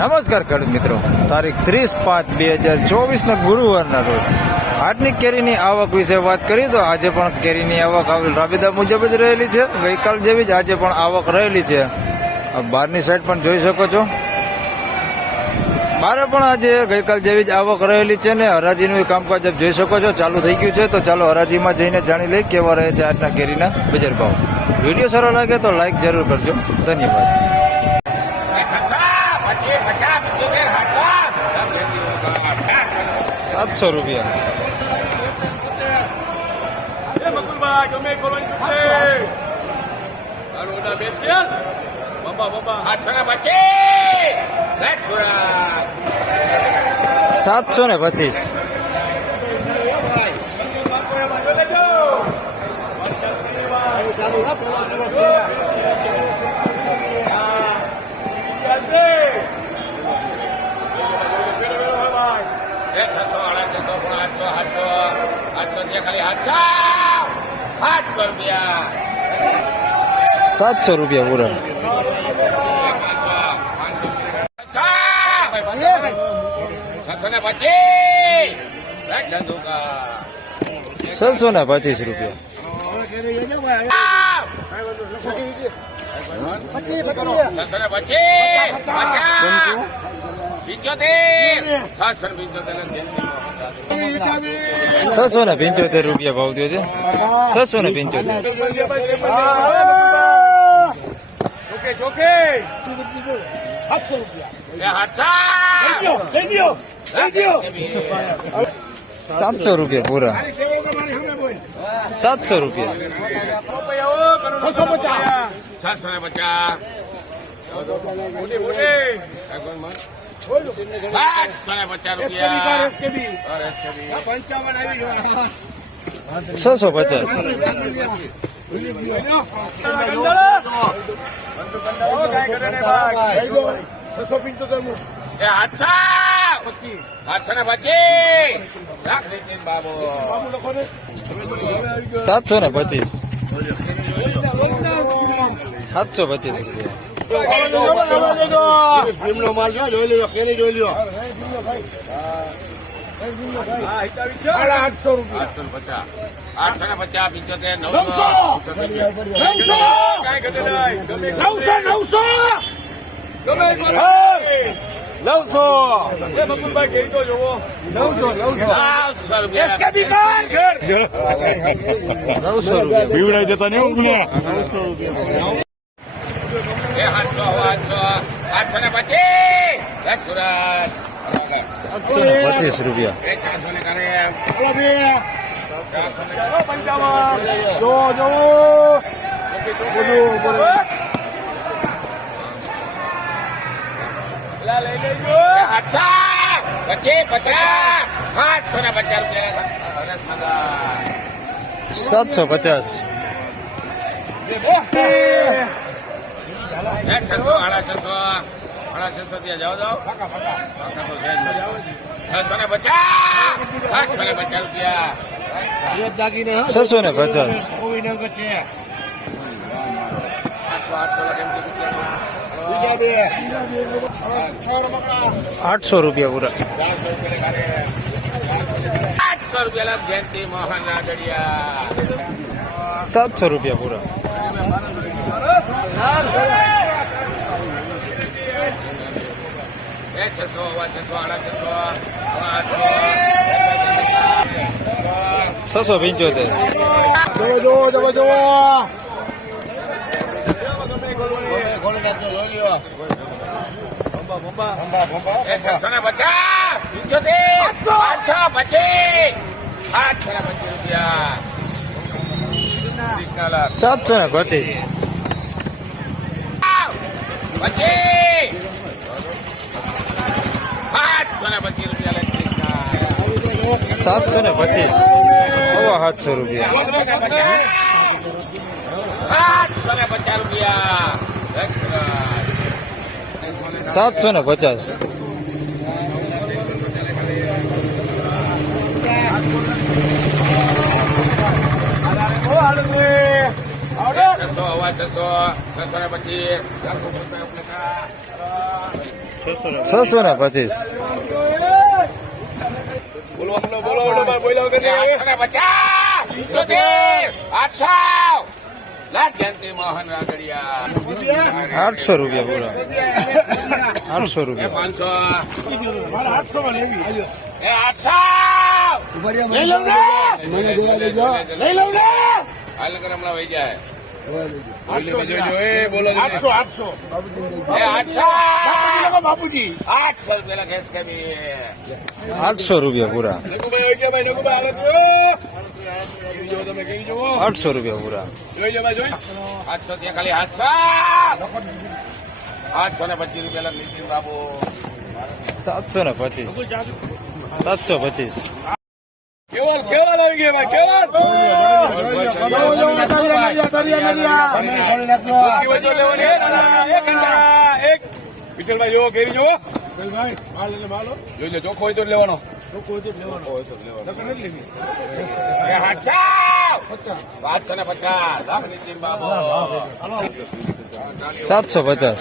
નમસ્કાર ખેડૂત મિત્રો, તારીખ 30/5/2024 ગુરુવારના રોજ આજની કેરીની આવક વિશે વાત કરીએ તો આજે પણ કેરીની આવક આવેલ રાબેતા મુજબ જ રહેલી છે. ગઈકાલ જેવી જ આજે પણ આવક રહેલી છે. બહારની સાઈડ પણ જોઈ શકો છો, બારે પણ આજે ગઈકાલ જેવી જ આવક રહેલી છે ને હરાજીનું કામકાજ આપ જોઈ શકો છો ચાલુ થઈ ગયું છે. તો ચાલો હરાજીમાં જઈને જાણી લઈએ કેવા રહે છે આજના કેરીના બજાર ભાવ. વિડીયો સારો લાગે તો લાઈક જરૂર કરજો. ધન્યવાદ. 700 રૂપિયા. સાતસો ને 25. ₹700 પૂરા. 625 રૂપિયા. ₹675 રૂપિયા ભાવ થયો છે. 700 રૂપિયા પૂરા. 700 રૂપિયા. 650. ₹725. 725 રૂપિયા. માલ જોઈ લ્યો, કેની જોઈ લ્યો. 800 રૂપિયા. 850, 900 બીવડાઈ જતા નહીં. 725 રૂપિયા. 750. 800 રૂપિયા પૂરા. 800 રૂપિયા. જયંતિ મોહન રાગડિયા. 700 રૂપિયા પૂરા. 675. ₹725. 725. હવા 700 રૂપિયા. 750. 600, 625. 625. પચાસ 800 લાખ જયંતિ મોહન રાદડિયા 800 રૂપિયા પૂરા. 800 રૂપિયા. 500 એ 800 લઈ લઉં ને લઈ લઉં ને હાલ નગર હમણાં વહી જાય 800 એ 800 બાપુજી 800 રૂપિયા કેસ કે બી 800 રૂપિયા પૂરા. 800 રૂપિયા પૂરા. 800 ત્યાં ખાલી 825 રૂપિયા નીતિન બાબુ 725. 725. વિઠ્ઠલભાઈ જો કેરી જો જોઈ લે ચોખ્ખો હોય તો જ લેવાનો 850 નીતિન બાબુ 750.